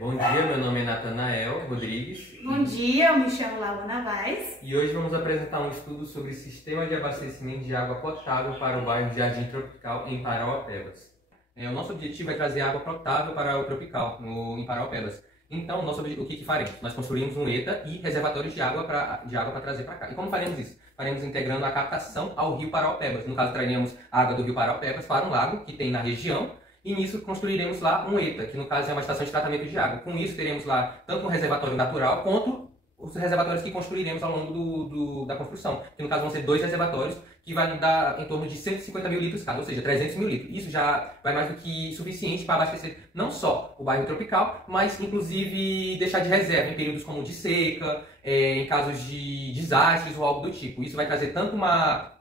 Bom dia, meu nome é Natanael Rodrigues. Bom dia, eu me chamo Laura Vaz. E hoje vamos apresentar um estudo sobre sistema de abastecimento de água potável para o bairro Jardim Tropical, em Parauapebas. O nosso objetivo é trazer água potável para o Tropical, em Parauapebas. Então, o que faremos? Nós construímos um ETA e reservatórios de água para trazer para cá. E como faremos isso? Faremos integrando a captação ao rio Parauapebas. No caso, traríamos a água do rio Parauapebas para um lago que tem na região. E nisso construiremos lá um ETA, que no caso é uma estação de tratamento de água. Com isso teremos lá tanto um reservatório natural quanto os reservatórios que construiremos ao longo da construção. Que no caso vão ser 2 reservatórios que vai dar em torno de 150 mil litros cada, ou seja, 300 mil litros. Isso já vai mais do que suficiente para abastecer não só o bairro Tropical, mas inclusive deixar de reserva em períodos como de seca, em casos de desastres ou algo do tipo. Isso vai trazer tanto uma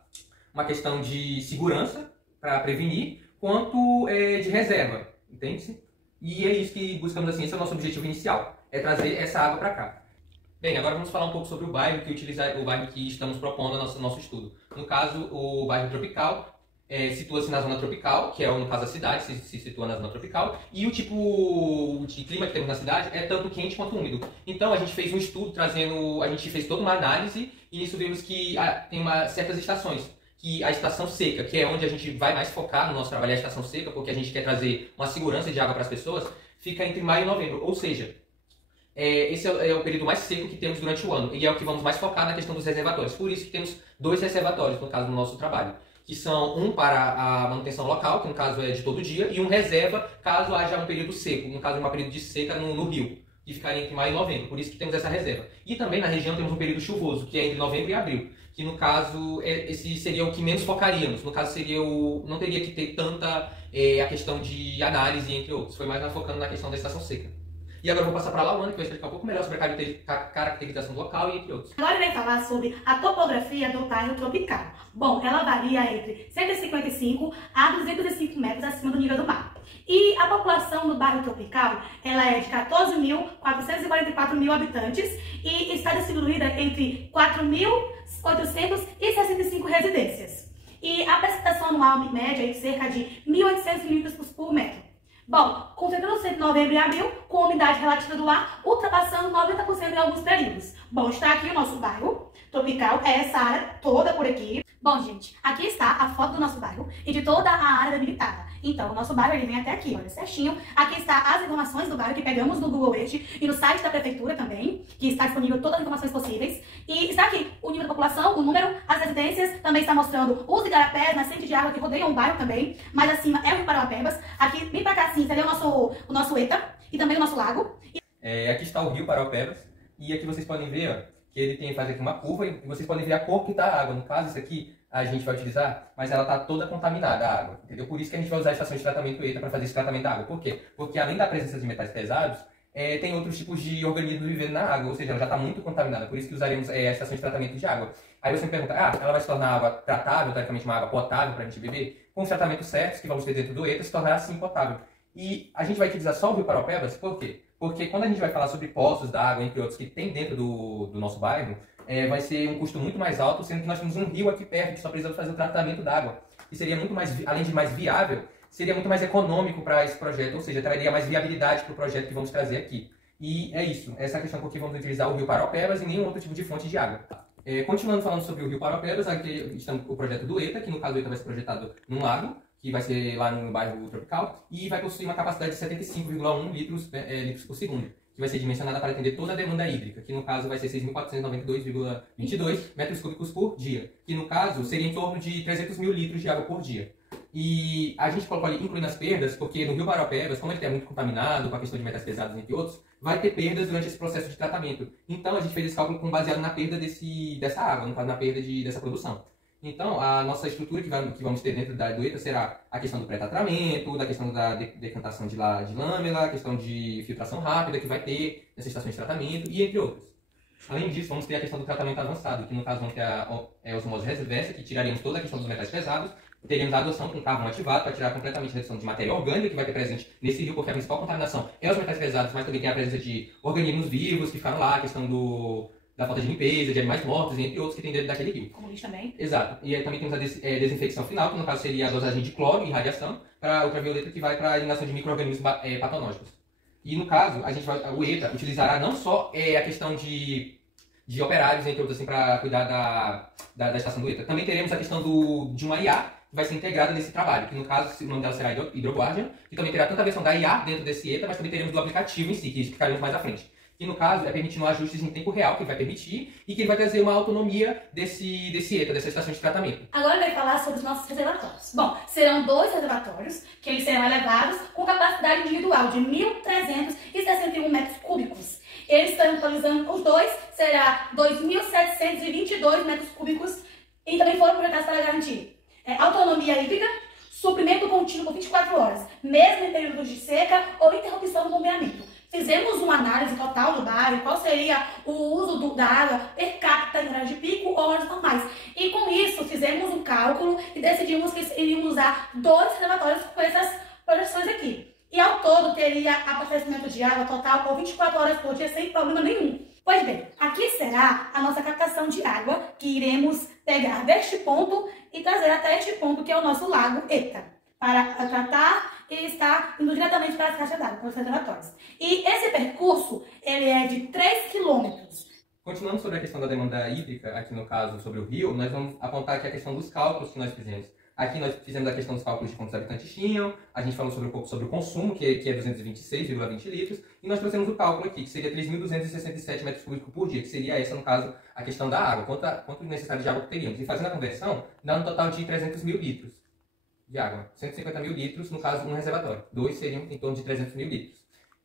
questão de segurança para prevenir, quanto de reserva, entende-se? E é isso que buscamos, assim, esse é o nosso objetivo inicial, é trazer essa água para cá. Bem, agora vamos falar um pouco sobre o bairro que estamos propondo no nosso estudo. No caso, o bairro Tropical situa-se na zona tropical, que é, no caso, a cidade se situa na zona tropical, e o tipo de clima que temos na cidade é tanto quente quanto úmido. Então, a gente fez um estudo a gente fez toda uma análise, e nisso vimos que tem certas estações. Que a estação seca, que é onde a gente vai mais focar no nosso trabalho, é a estação seca, porque a gente quer trazer uma segurança de água para as pessoas, fica entre maio e novembro. Ou seja, esse é o período mais seco que temos durante o ano, e é o que vamos mais focar na questão dos reservatórios. Por isso que temos 2 reservatórios, no caso do nosso trabalho, que são um para a manutenção local, que no caso é de todo dia, e um reserva caso haja um período seco, no caso um período de seca no rio, que ficaria entre maio e novembro. Por isso que temos essa reserva. E também na região temos um período chuvoso, que é entre novembro e abril, que no caso esse seria o que menos focaríamos. No caso não teria que ter tanta a questão de análise, entre outros. Foi mais focando na questão da estação seca. E agora eu vou passar para a Lawana, que vai explicar um pouco melhor sobre a caracterização do local e entre outros. Agora irei falar sobre a topografia do bairro Tropical. Bom, ela varia entre 155 a 205 metros acima do nível do mar. E a população do bairro Tropical, ela é de 14.444 mil habitantes e está distribuída entre 4.865 residências. E a precipitação anual média é de cerca de 1.800 litros por metro. Bom, concentrando-se entre novembro e abril, com a umidade relativa do ar ultrapassando 90% em alguns períodos. Bom, está aqui o nosso bairro Tropical, é essa área toda por aqui. Bom, gente, aqui está a foto do nosso bairro e de toda a área delimitada. Então, o nosso bairro ele vem até aqui, olha, certinho. Aqui está as informações do bairro que pegamos no Google Earth e no site da prefeitura também, que está disponível todas as informações possíveis. E está aqui o nível da população, o número, as residências, também está mostrando os igarapés, nascentes de água que rodeiam o bairro também. Mais acima é o rio Parauapebas. Aqui, bem pra cá, sim, seria o nosso ETA e também o nosso lago. Aqui está o rio Parauapebas e aqui vocês podem ver, ó, que ele faz aqui uma curva e vocês podem ver a cor que está a água. No caso, isso aqui a gente vai utilizar, mas ela está toda contaminada, a água, entendeu? Por isso que a gente vai usar a estação de tratamento ETA para fazer esse tratamento da água. Por quê? Porque além da presença de metais pesados, tem outros tipos de organismos vivendo na água, ou seja, ela já está muito contaminada, por isso que usaremos a estação de tratamento de água. Aí você me pergunta, ela vai se tornar água tratável, teoricamente uma água potável para a gente beber? Com os tratamentos certos que vamos ter dentro do ETA, se tornará assim potável. E a gente vai utilizar só o rio Parauapebas, por quê? Porque quando a gente vai falar sobre poços d'água, entre outros, que tem dentro do nosso bairro, vai ser um custo muito mais alto, sendo que nós temos um rio aqui perto que só precisamos fazer o tratamento d'água. E seria muito mais, além de mais viável, seria muito mais econômico para esse projeto, ou seja, traria mais viabilidade para o projeto que vamos trazer aqui. E é isso, essa é a questão porque vamos utilizar o rio Parauapebas e nenhum outro tipo de fonte de água. Continuando falando sobre o rio Parauapebas, aqui está o projeto do ETA, que no caso o ETA vai ser projetado num lago, que vai ser lá no bairro Tropical, e vai possuir uma capacidade de 75,1 litros por segundo, que vai ser dimensionada para atender toda a demanda hídrica, que no caso vai ser 6.492,22 metros cúbicos por dia, que no caso seria em torno de 300 mil litros de água por dia. E a gente colocou ali, incluindo as perdas, porque no rio Parauapebas, como ele é muito contaminado, com a questão de metais pesados, entre outros, vai ter perdas durante esse processo de tratamento. Então a gente fez esse cálculo baseado na perda dessa água, no caso na perda dessa produção. Então, a nossa estrutura que vamos ter dentro do ETA será a questão do pré-tratamento, da questão da decantação de lâmina, a questão de filtração rápida que vai ter nessa estação de tratamento e entre outros. Além disso, vamos ter a questão do tratamento avançado, que no caso vamos ter a osmose reversa, que tiraríamos toda a questão dos metais pesados, teríamos a adoção com carvão ativado para tirar completamente a redução de matéria orgânica que vai ter presente nesse rio, porque a principal contaminação é os metais pesados, mas também tem a presença de organismos vivos que ficaram lá, a questão da falta de limpeza, de animais mortos, entre outros que tem dentro daquele rio. Como lixo também. Exato. E aí também temos a desinfecção final, que no caso seria a dosagem de cloro e radiação, para ultravioleta que vai para a eliminação de micro-organismos patológicos. E no caso, o ETA utilizará não só a questão de operários, entre outros, assim, para cuidar da estação do ETA. Também teremos a questão de uma IA que vai ser integrada nesse trabalho, que no caso o nome dela será HydroGuardian, que também terá tanto a versão da IA dentro desse ETA, mas também teremos do aplicativo em si, que explicaremos mais à frente. Que no caso é permitindo ajustes em tempo real, que ele vai permitir, e que ele vai trazer uma autonomia desse ETA, dessa estação de tratamento. Agora ele vai falar sobre os nossos reservatórios. Bom, serão 2 reservatórios, que eles serão elevados com capacidade individual de 1.361 metros cúbicos. Eles estão atualizando os dois, será 2.722 metros cúbicos, e também foram projetados para garantir autonomia hídrica, suprimento contínuo por 24 horas, mesmo em períodos de seca ou interrupção do bombeamento. Fizemos uma análise total do bairro, qual seria o uso da água per capita em horas de pico ou horas normais. E com isso, fizemos um cálculo e decidimos que iríamos usar 2 reservatórios com essas projeções aqui. E ao todo, teria abastecimento de água total por 24 horas por dia, sem problema nenhum. Pois bem, aqui será a nossa captação de água, que iremos pegar deste ponto e trazer até este ponto, que é o nosso lago ETA, para tratar e está indo diretamente para as caixas d'água, para os reservatórios. E esse percurso, ele é de 3 quilômetros. Continuando sobre a questão da demanda hídrica, aqui no caso sobre o rio, nós vamos apontar aqui a questão dos cálculos que nós fizemos. Aqui nós fizemos a questão dos cálculos de quantos habitantes tinham, a gente falou um pouco sobre o consumo, que é 226,20 litros, e nós trouxemos o cálculo aqui, que seria 3.267 metros cúbicos por dia, que seria essa, no caso, a questão da água, quanto necessário de água que teríamos. E fazendo a conversão, dá um total de 300 mil litros de água. 150 mil litros, no caso, um reservatório. 2 seriam em torno de 300 mil litros.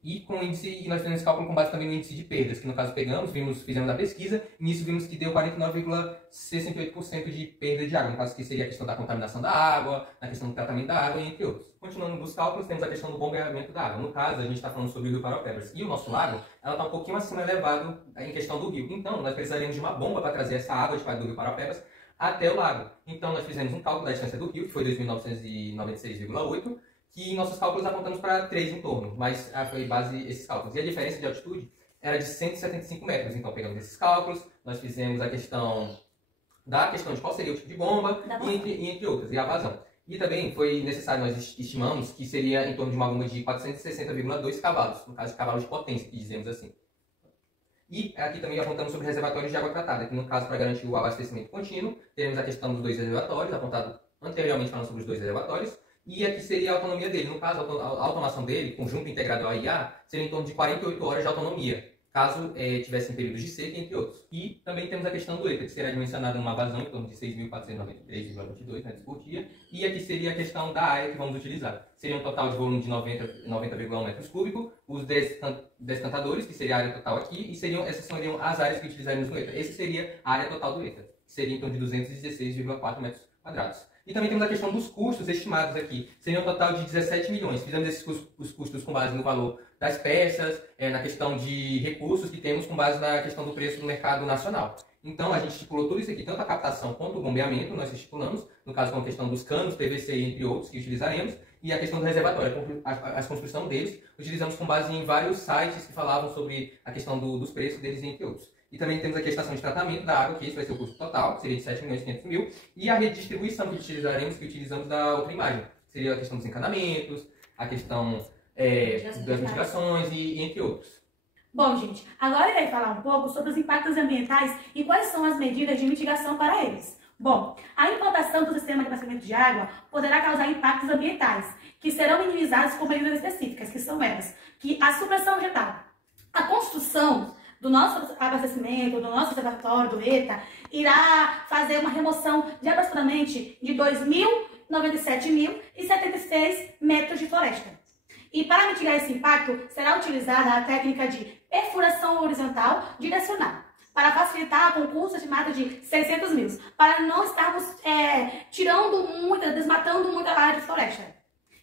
E com o índice, nós fizemos esse cálculo com base também no índice de perdas, que no caso pegamos, fizemos a pesquisa, e nisso vimos que deu 49,68% de perda de água, no caso que seria a questão da contaminação da água, a questão do tratamento da água, entre outros. Continuando nos cálculos, temos a questão do bombeamento da água. No caso, a gente está falando sobre o rio Paraupebas. E o nosso lago, ela está um pouquinho acima elevado em questão do rio. Então, nós precisaríamos de uma bomba para trazer essa água do rio Paraupebas até o lago. Então, nós fizemos um cálculo da distância do rio, que foi 2.996,8, que em nossos cálculos apontamos para 3 em torno, mas foi base esses cálculos. E a diferença de altitude era de 175 metros. Então, pegando esses cálculos, nós fizemos a questão de qual seria o tipo de bomba e entre outras, e a vazão. E também foi necessário, nós estimamos que seria em torno de uma bomba de 460,2 cavalos, no caso de cavalos de potência, que dizemos assim. E aqui também apontamos sobre reservatórios de água tratada, que no caso, para garantir o abastecimento contínuo, teremos a questão dos 2 reservatórios, apontado anteriormente falando sobre os 2 reservatórios, e aqui seria a autonomia dele. No caso, a automação dele, conjunto integrado ao IA, seria em torno de 48 horas de autonomia, caso tivessem períodos de seca, entre outros. E também temos a questão do ETA, que será dimensionada numa vazão em torno de 6.493,22 metros por dia. E aqui seria a questão da área que vamos utilizar. Seria um total de volume de 90,1 metros cúbicos, os 10 cantadores, que seria a área total aqui, e essas seriam as áreas que utilizaríamos no ETA. Essa seria a área total do ETA, que seria em torno de 216,4 metros quadrados. E também temos a questão dos custos estimados aqui. Seria um total de 17 milhões. Fizemos os custos com base no valor das peças, na questão de recursos que temos com base na questão do preço do mercado nacional. Então, a gente estipulou tudo isso aqui, tanto a captação quanto o bombeamento, nós estipulamos, no caso com a questão dos canos, PVC, entre outros, que utilizaremos, e a questão do reservatório, a construção deles, utilizamos com base em vários sites que falavam sobre a questão dos preços deles, entre outros. E também temos aqui a estação de tratamento da água, que esse vai ser o custo total, que seria de 7.500.000, e a rede de distribuição que utilizamos da outra imagem. Seria a questão dos encanamentos, a questão das mitigações e entre outros. Bom, gente, agora eu irei falar um pouco sobre os impactos ambientais e quais são as medidas de mitigação para eles. Bom, a implantação do sistema de abastecimento de água poderá causar impactos ambientais, que serão minimizados por medidas específicas, que são elas, que a supressão ambiental, a construção do nosso abastecimento, do nosso reservatório, do ETA, irá fazer uma remoção de aproximadamente de 2.097.076 metros de floresta. E para mitigar esse impacto, será utilizada a técnica de perfuração horizontal direcional, para facilitar a concurso estimado de 600 mil, para não estarmos desmatando muita área de floresta.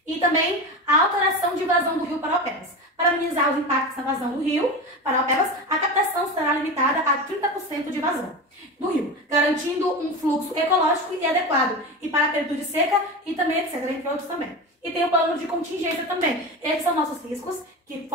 E também a alteração de vazão do rio Paraupebas. Para minimizar os impactos na vazão do rio Paraupebas, a captação será limitada a 30% de vazão do rio, garantindo um fluxo ecológico e adequado, e para período de seca e também etc, entre outros também. E tem o plano de contingência também. Esses são nossos riscos, que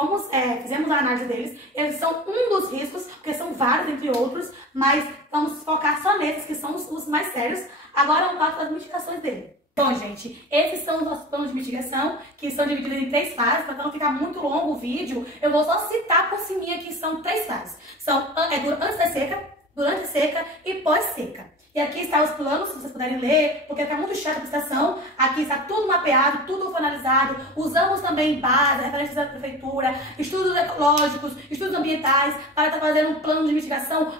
fizemos a análise deles. Eles são um dos riscos, porque são vários entre outros, mas vamos focar só nesses, que são os mais sérios. Agora, o fato das mitigações dele. Bom, gente, esses são os nossos planos de mitigação, que são divididos em 3 fases. Para não ficar muito longo o vídeo, eu vou só citar por cima que são 3 fases. São antes da seca, durante a seca e pós-seca. E aqui estão os planos, se vocês puderem ler, porque fica muito chato a prestação. Aqui está tudo mapeado, tudo finalizado. Usamos também base, referências da prefeitura, estudos ecológicos, estudos ambientais, para estar fazendo um plano de mitigação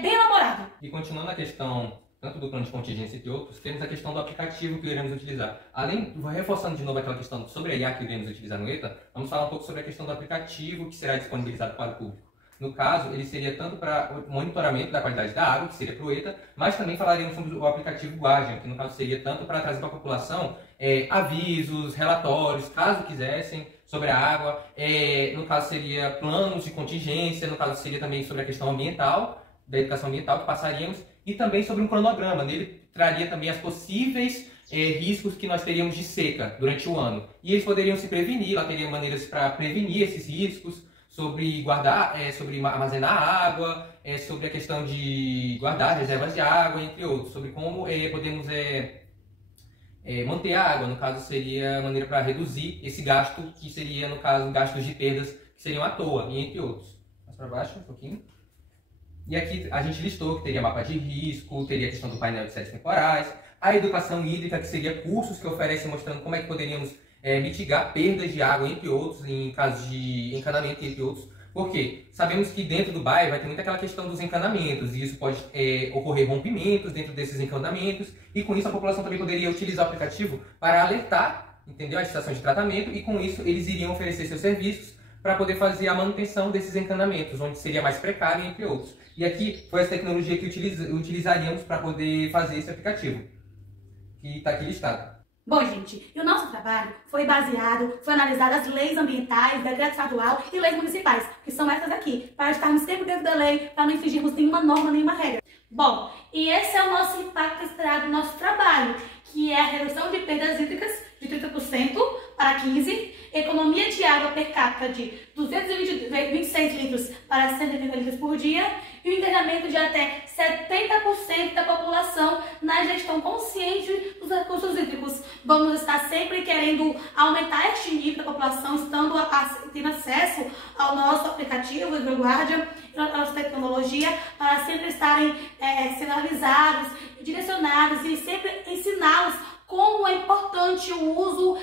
bem elaborado. E continuando a questão tanto do plano de contingência e outros, temos a questão do aplicativo que iremos utilizar. Além, reforçando de novo aquela questão sobre a IA que iremos utilizar no ETA, vamos falar um pouco sobre a questão do aplicativo que será disponibilizado para o público. No caso, ele seria tanto para o monitoramento da qualidade da água, que seria para o ETA, mas também falaremos sobre o aplicativo Guardian, que no caso seria tanto para trazer para a população avisos, relatórios, caso quisessem, sobre a água. No caso seria planos de contingência, no caso seria também sobre a questão ambiental, da educação ambiental que passaríamos, e também sobre um cronograma. Nele traria também as possíveis riscos que nós teríamos de seca durante o ano. E eles poderiam se prevenir, lá teria maneiras para prevenir esses riscos, sobre guardar, sobre armazenar água, sobre a questão de guardar reservas de água, entre outros, sobre como podemos manter a água. No caso seria a maneira para reduzir esse gasto, que seria no caso gastos de perdas que seriam à toa, e entre outros. Mais para baixo um pouquinho. E aqui a gente listou que teria mapa de risco, teria a questão do painel de séries temporais, a educação hídrica, que seria cursos que oferecem mostrando como é que poderíamos mitigar perdas de água, entre outros, em casos de encanamento, entre outros. Porque sabemos que dentro do bairro vai ter muita aquela questão dos encanamentos, e isso pode ocorrer rompimentos dentro desses encanamentos, e com isso a população também poderia utilizar o aplicativo para alertar, entendeu, a estação de tratamento, e com isso eles iriam oferecer seus serviços para poder fazer a manutenção desses encanamentos, onde seria mais precário, entre outros. E aqui foi essa tecnologia que utilizaríamos para poder fazer esse aplicativo, que está aqui listado. Bom, gente, e o nosso trabalho foi analisado as leis ambientais, decreto estadual e leis municipais, que são essas aqui, para estarmos sempre dentro da lei, para não infringirmos nenhuma norma, nenhuma regra. Bom, e esse é o nosso impacto esperado do nosso trabalho, que é a redução de perdas hídricas de 30% para 15%, economia de água per capita de 226 litros para 130 litros por dia e o engajamento de até 70% da população na gestão consciente dos recursos hídricos. Vamos estar sempre querendo aumentar este nível da população, tendo acesso ao nosso aplicativo do Guardian, a nossa tecnologia, para sempre estarem sendo avisados, direcionados e sempre ensiná-los como é importante o uso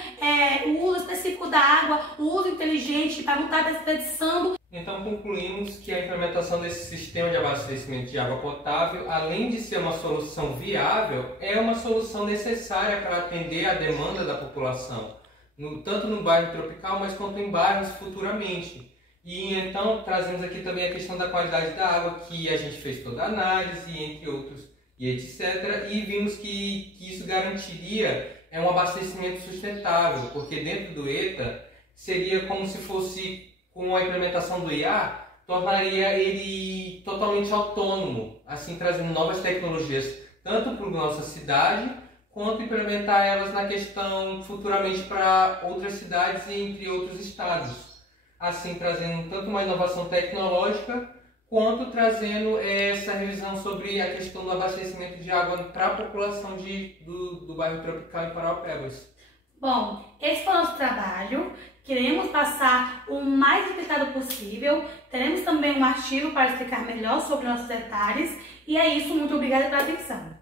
específico da água, o uso inteligente para não estar desperdiçando. Então concluímos que a implementação desse sistema de abastecimento de água potável, além de ser uma solução viável, é uma solução necessária para atender a demanda da população, tanto no bairro Tropical, mas quanto em bairros futuramente. E então trazemos aqui também a questão da qualidade da água, que a gente fez toda a análise, entre outros, e etc. E vimos que isso garantiria um abastecimento sustentável, porque dentro do ETA seria como se fosse, com a implementação do IA, tornaria ele totalmente autônomo, assim trazendo novas tecnologias, tanto para a nossa cidade, quanto implementar elas na questão futuramente para outras cidades e entre outros estados. Assim trazendo tanto uma inovação tecnológica, quanto trazendo essa revisão sobre a questão do abastecimento de água para a população do bairro Tropical em Parauapebas. Bom, esse foi o nosso trabalho. Queremos passar o mais explicado possível. Teremos também um artigo para explicar melhor sobre nossos detalhes. E é isso, muito obrigada pela atenção.